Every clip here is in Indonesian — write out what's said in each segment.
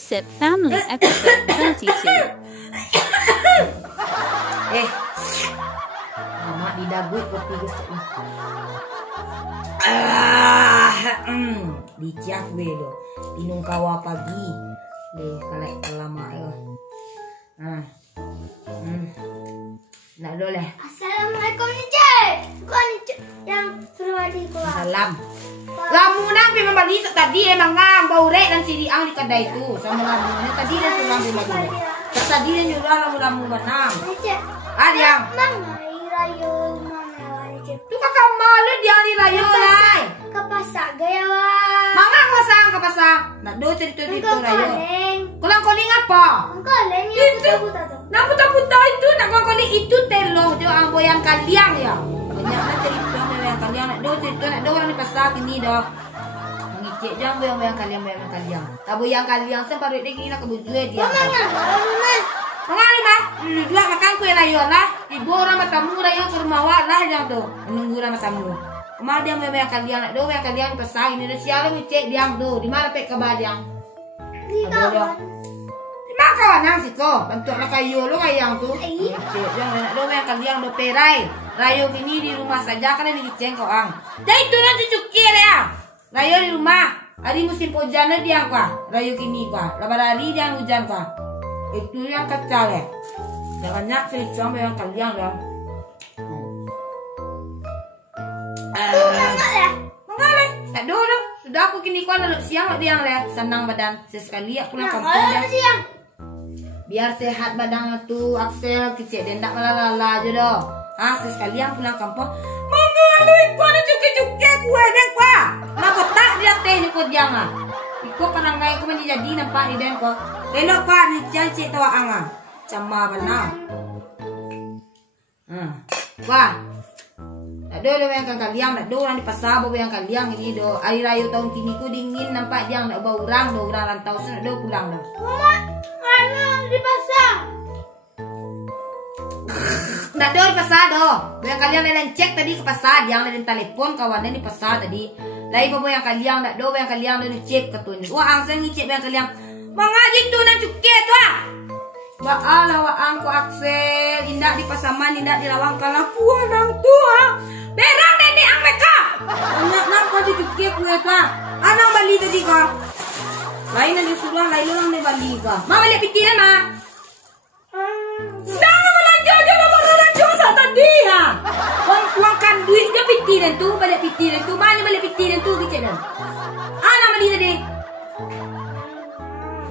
Gossip Family episode 32. Mama di dagu kopi gusto. Diciak bedo. Pinung kawa pagi. Deh kalek lama yo. Nak boleh. Assalamualaikum Nicek. Bukan Nicek yang suruh adik keluar. Salam. Lamunan pi membali tadi emang ngang bau rek dan siriang di kedai itu sama lamunan tadi dan sulang di bagi. Tadi dan nyuruh lamu-lamu benang. Nicek. Yang Mana irayo mana Nicek. tu kakak malu dia di rayo lai. Ke pasar gaya wa. Mangga kosang ke pasar. Nak do cerita itu rayo. Kolang-koling apa? Kaleng yang buta-buta tu. Nak puta-puta itu nak kolang-koling itu telur dia ang boyang kaliang ya. Banyak nak cerita boyang kaliang nak do cerita nak do orang di pasar kini dah. Mengicik jang boyang kaliang. Tak boyang kaliang sen baru dia kini nak kebujue dia. Mana? Mengalir mah, dua makan kue rayon lah. Ibu orang matamu rayon ke rumah wak lah yang tu menunggu orang matamu. Kemana dia mau bayar kalian nak do bayar kalian pasar ini dah siapa ngecek dia tu di mana pek kabar dia. Di kawan. Di mana kawan nang siko bentuk nak kayu lo kayang tu. Ngecek dia nak do bayar kalian do perai. Rayo ini di rumah saja kan ini diceng kau ang. Jadi tu nanti cukir ya. Rayo di rumah. Hari musim hujan dia kuah. Rayo kini kuah. Lepas hari dia hujan kuah. Itu yang kecil ya. Jangan nak cerita yang kalian lah. Mengalir. Tak dulu. Sudah aku kini kau lalu siang dia lah. Senang badan. Sesekali aku pulang kampung dah. Biar sehat badan tu. Aksel kecil dia tak malah je dah. Sesekali yang pulang kampung. Mengalir. Kau ada cukai-cukai kue dan kau. Kenapa tak dia teh ni kau dia ngah. Ikut perangai kau menjadi nampak ni dan kau. Elok kau ni cik tawa anga. Cama benar. Wah. Tak ada yang kalian, tak ada orang di pasar bawa yang kalian ini do. Hari raya tahun kini ku dingin nampak dia nak bawa orang, do orang rantau sana do pulang dah. Mama, mana di pasar? Tak ada di pasar do. Yang kalian lain cek tadi ke pasar, dia lain telefon kawannya di pasar tadi. Lai bawa yang kalian, tak ada yang kalian lain cek katanya. Wah, angsa ni cek yang kalian. Mengaji tu nak cukai tu ah. Wa'ala wa'ang ko Aksel. Indak di pasaman, indak di lawang kalakuan ang tua. Berang nenek ang meka. Banyak nak kau di cukai kue tu ah. Anang bali tadi ka. Lain na di suruhan, lain lang di bali ka. Ma, balik pitiran ma. Dah na malanjo, dia na malanjo sa tadi ha. Wangkan duit dia pitiran tu, balik pitiran tu. Mana balik pitiran tu kecil dah. Anang bali tadi.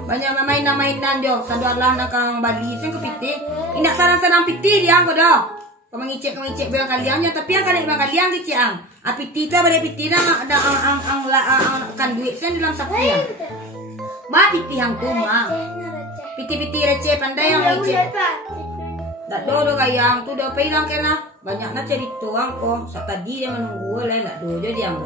Banyak mainan dia. Sadarlah nak kang bali sen ke piti. Indak sarang-sarang piti dia ko dah. Kau mengicek biar kalian tapi yang kalian kalian kecek ang. Piti tu balik piti ada ang duit sen dalam saku yang. Ma piti hang tu ma. Piti receh pandai yang ngicek. Tak do kayang tu do pelang kena. Banyak nak cerita ang ko. Sak tadi dia menunggu lah nak do dia diam.